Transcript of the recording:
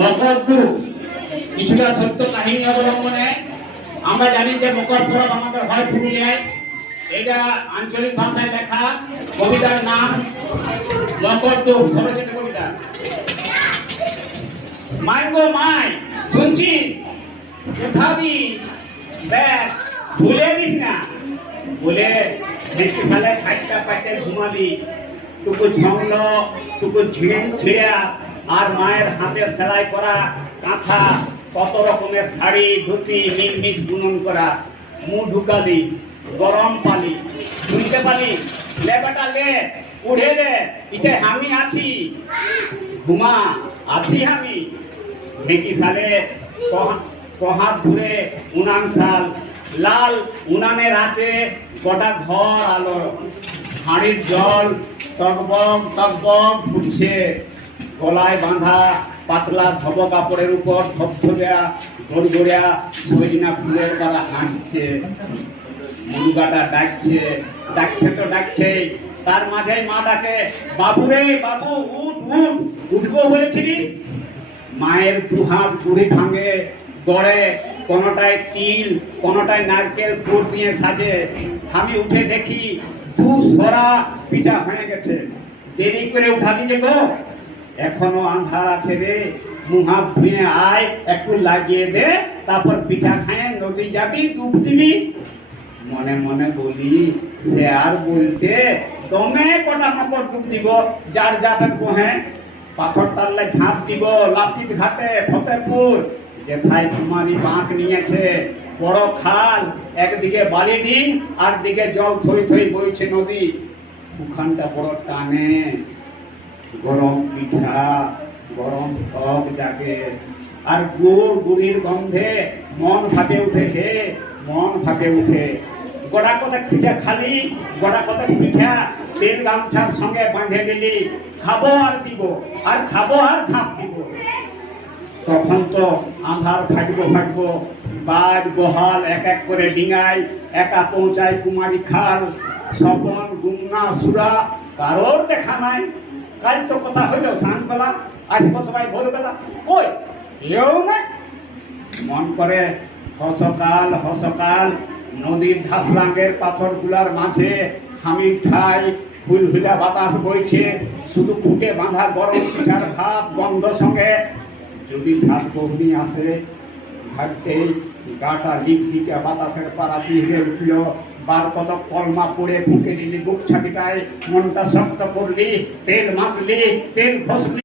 মকরদুর কিছুটা সত্য কাহিনী অবলম্বনে আমরা জানি যে মকর পরব আমাদের হয় পুরুলিয়ায়। এটা আঞ্চলিক ভাষায় লেখা, কবিতার নাম মকরদুর, স্বরচিত কবিতা। মাই গো মাই, শুনছিস? উঠাবি ব্যাগ, ভুলে দিস না। বলে দেখতে ফেলে খাইটা পাইতে ঘুমাবি, টুকু ঝংল টুকু ছিঁড়া আর মায়ের হাতে সেলাই করা কাঁথা, কত রকমের শাড়ি ধুতি মিলমিশ বুনন করা। মুখ ঢুকালি গরম পালি, শুনতে পালি লে বেটা লে, উঠে লে, ইতে আমি আছি, ঘুমা আছি আমি। মেকি সালে কহাত ধরে উনান সাল, লাল উনানের আছে গোটা ঘর আলো, হাঁড়ির জল টকবক টকবক ফুটছে, গলায় বাঁধা পাতলা ধব কাপড়ের উপর ধপধপা গড়গড়িয়া সজনা ফুলের দ্বারা হাসছে। মুরগাটা ডাকছে ডাকছে তো ডাকছে, তার মাঝে মা ডাকে, বাবু রে বাবু, উঠ উঠ, উঠবো বলেছিলি। মায়ের দুহাত গুড়ি ভাঙে গড়ে, কোনোটায় তিল কোনোটায় নারকেল ফুল দিয়ে সাজে। আমি উঠে দেখি দু সরা পিঠা হয়ে গেছে। দেরি করে উঠালি যে গো, এখনো আন্ধার আছে রে, মুহাত ধুয়ে আয়, একটু লাগিয়ে দে, তারপর পিঠা খায় নদী যাবি, ডুব দিবি। মনে মনে বলি, সে আর বলতে দমে কটা মকর ডুব দিব, যার যাবে কোহে। পাথর টাললে ঝাঁপ দিব লাপিত ঘাটে ফতেপুর, যেথায় কুমারী বাঁক নিয়েছে বড় খাল, একদিকে বালি ডিম আর দিকে জল থই থই বইছে নদী। ওখানটা বড় টানে, গরম পিঠা গরম টক জাগে, আর গুড়ির গন্ধে মন ভাবে উঠে, হে মন ভাবে উঠে। গোড়া কথা পিঠা খালি, গোড়া কথা পিঠা তেল গামছার সঙ্গে বাঁধে দিলি, খাবো আর দিব, আর খাবো আর ঝাঁপ দিব। তখন তো আন্ধার ফাটবো, বাজ বহাল এক এক করে ডিঙায়, একা পৌঁছায় কুমারী খাল। স্বপন গুমনা সুরা কারোর দেখা নাই। কাল তো কথা হইল সানবেলা, আসবো সবাই ভোরবেলা, ওই এও না। মন করে হসকাল হসকাল, নদীর ধাসরাঙ্গের পাথরগুলার মাঝে আমি ঠাই হুলহুলা বাতাস বইছে, শুধু ফুটে বাঁধা গরম পিঠার ভাত গন্ধ সঙ্গে। যদি সাত বহনি আসে ভাবতেই গাটা লিপলিটা বাতাসের পারাসি হয়ে উঠল। বার কত কলমা পড়ে ফুঁকে দিলি বুক ছাকিটায়, মনটা শক্ত করলি, তেল মাখলি তেল ঘষলি।